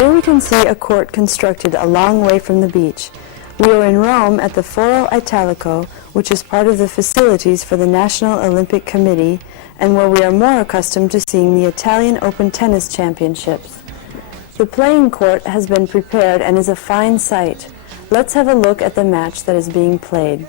Here we can see a court constructed a long way from the beach. We are in Rome at the Foro Italico, which is part of the facilities for the National Olympic Committee, and where we are more accustomed to seeing the Italian Open Tennis Championships. The playing court has been prepared and is a fine sight. Let's have a look at the match that is being played.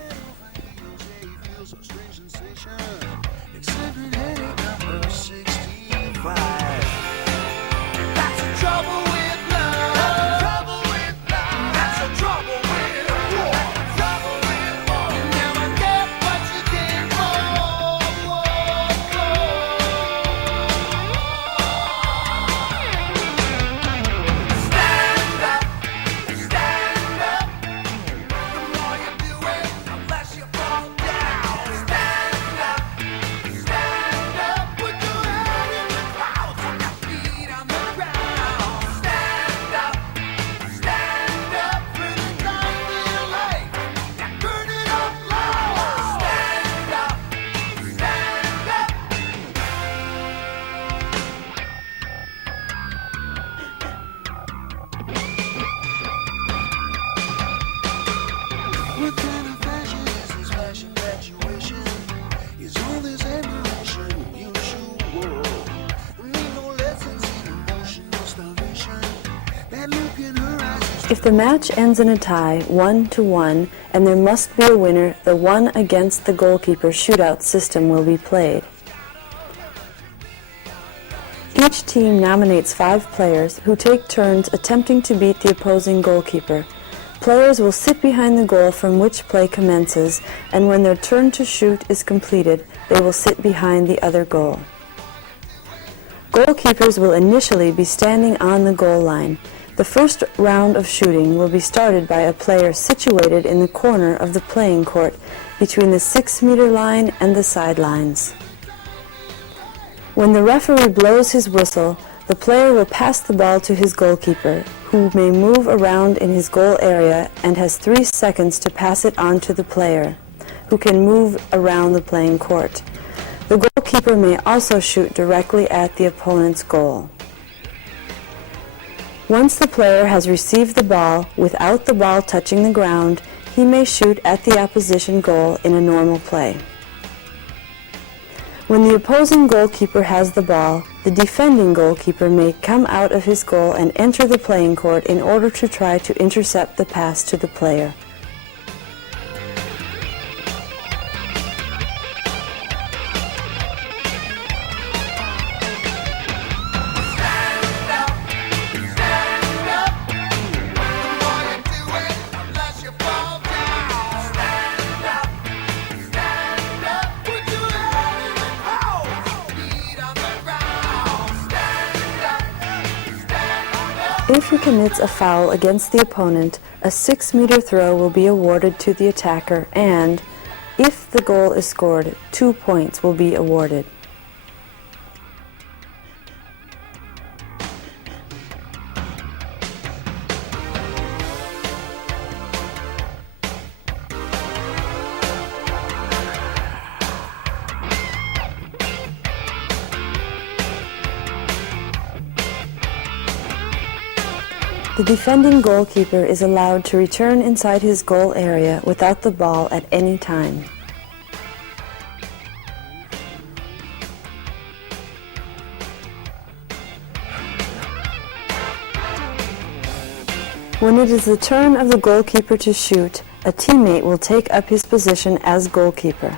If the match ends in a tie, 1-1, and there must be a winner, the one against the goalkeeper shootout system will be played. Each team nominates 5 players who take turns attempting to beat the opposing goalkeeper. Players will sit behind the goal from which play commences, and when their turn to shoot is completed, they will sit behind the other goal. Goalkeepers will initially be standing on the goal line. The first round of shooting will be started by a player situated in the corner of the playing court between the 6-meter line and the sidelines. When the referee blows his whistle, the player will pass the ball to his goalkeeper, who may move around in his goal area and has 3 seconds to pass it on to the player, who can move around the playing court. The goalkeeper may also shoot directly at the opponent's goal. Once the player has received the ball without the ball touching the ground, he may shoot at the opposition goal in a normal play. When the opposing goalkeeper has the ball, the defending goalkeeper may come out of his goal and enter the playing court in order to try to intercept the pass to the player. If he commits a foul against the opponent, a 6-meter throw will be awarded to the attacker, and, if the goal is scored, 2 points will be awarded. The defending goalkeeper is allowed to return inside his goal area without the ball at any time. When it is the turn of the goalkeeper to shoot, a teammate will take up his position as goalkeeper.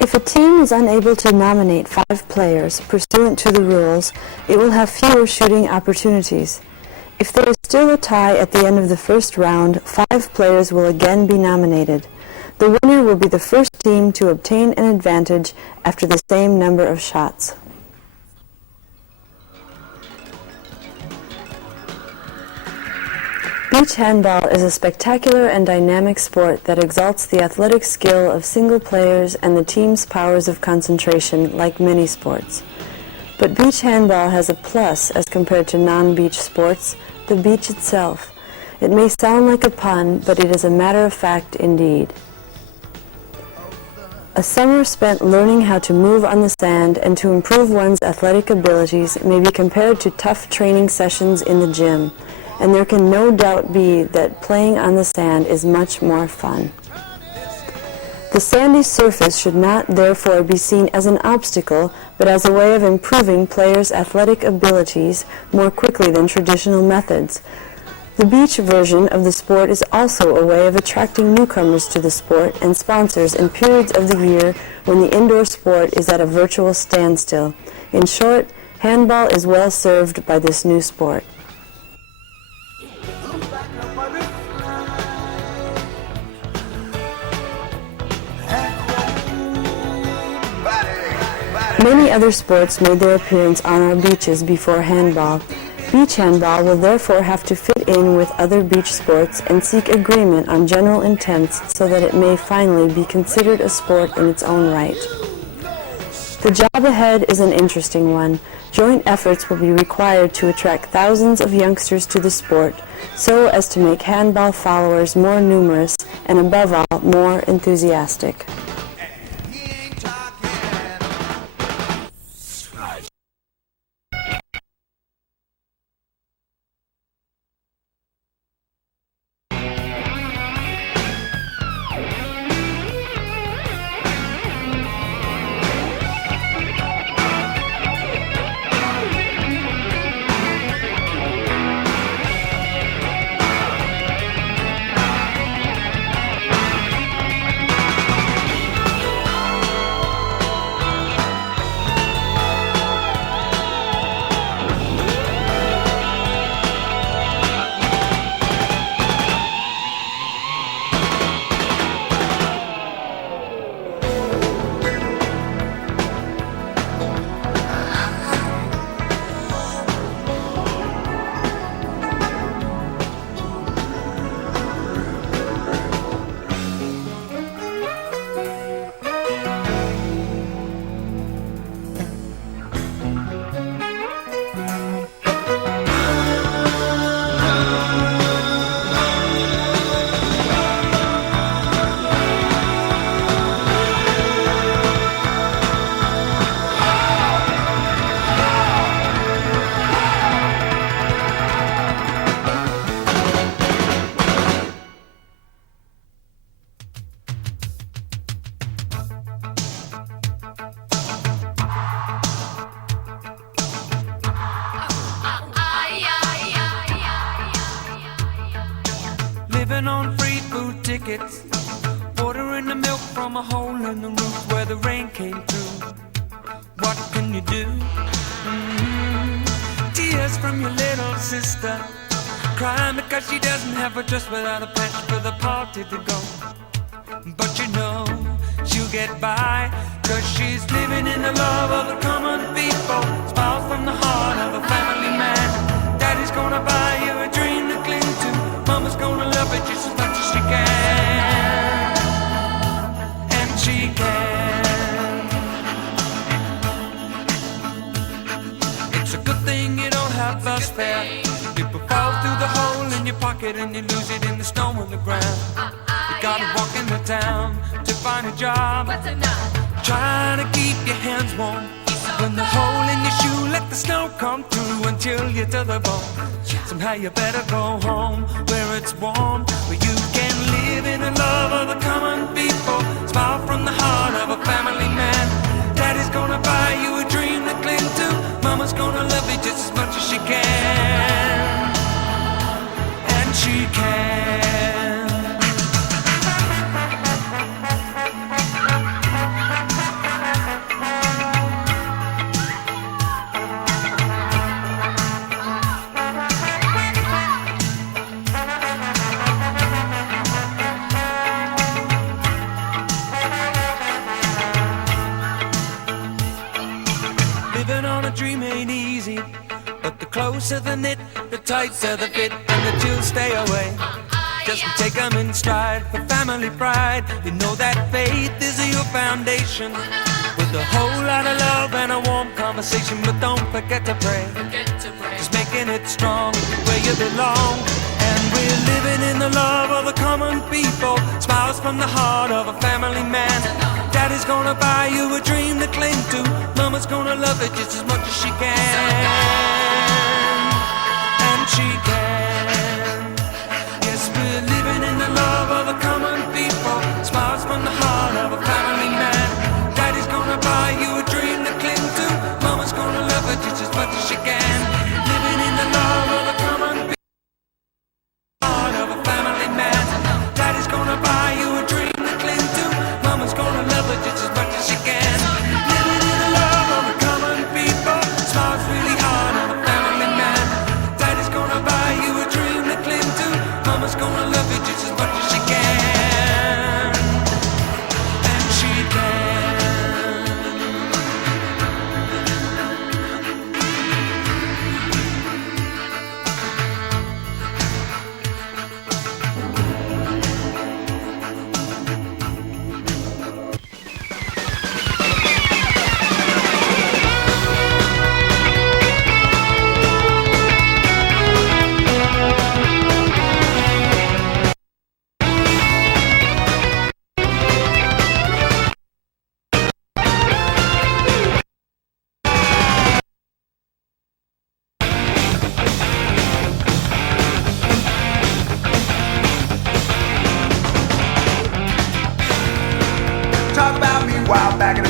If a team is unable to nominate 5 players pursuant to the rules, it will have fewer shooting opportunities. If there is still a tie at the end of the first round, 5 players will again be nominated. The winner will be the first team to obtain an advantage after the same number of shots. Beach handball is a spectacular and dynamic sport that exalts the athletic skill of single players and the team's powers of concentration, like many sports. But beach handball has a plus as compared to non-beach sports, the beach itself. It may sound like a pun, but it is a matter of fact indeed. A summer spent learning how to move on the sand and to improve one's athletic abilities may be compared to tough training sessions in the gym, and there can no doubt be that playing on the sand is much more fun. The sandy surface should not therefore be seen as an obstacle, but as a way of improving players' athletic abilities more quickly than traditional methods. The beach version of the sport is also a way of attracting newcomers to the sport and sponsors in periods of the year when the indoor sport is at a virtual standstill. In short, handball is well served by this new sport. Many other sports made their appearance on our beaches before handball. Beach handball will therefore have to fit in with other beach sports and seek agreement on general intents so that it may finally be considered a sport in its own right. The job ahead is an interesting one. Joint efforts will be required to attract thousands of youngsters to the sport so as to make handball followers more numerous and above all more enthusiastic. Living on free food tickets, ordering the milk from a hole in the roof where the rain came through. What can you do? Tears from your little sister, crying because she doesn't have a dress without a patch for the party to go. But you know she'll get by, cause she's living in the love of the common people. Smiles from the heart of a family man. Daddy's gonna buy you a dream to cling to. Mama's gonna love it just as much as she can. And she can. It's a good thing you don't have bus fare. People fall through the hole in your pocket and you lose it in the snow on the ground. You gotta walk into town to find a job, trying to keep your hands warm. When the hole in your shoe, let the snow come through until you're to the bone. Somehow you better go home where it's warm, where you can live in the love of the common people. Smile from the heart of a family man. Daddy's gonna buy you a dream to cling to. Mama's gonna love you just as much as she can. And she can. Living on a dream ain't easy, but the closer the knit, the tighter the fit, and the chills stay away. Just take them in stride for family pride. You know that faith is your foundation, with a whole lot of love and a warm conversation. But don't forget to pray, just making it strong where you belong. And we're living in the love of the common people. Smiles from the heart of a family man. Daddy's cling to. Mama's gonna love it just as much as she can. And she can. Yes, we're living in the love of the common people. Smiles from the heart of a family man. Daddy's gonna buy you a dream to cling to. Mama's gonna love it just as much as she can. Living in the love of the common people. Heart of a family man. Daddy's gonna buy you a dream to cling to. Mama's gonna love it just as much as she can. Living in the love of the common people. Smiles really hard on a family man. Daddy's gonna buy you a dream to cling to. Mama's gonna love it just as much as she can. And she can. Talk about me a while back in the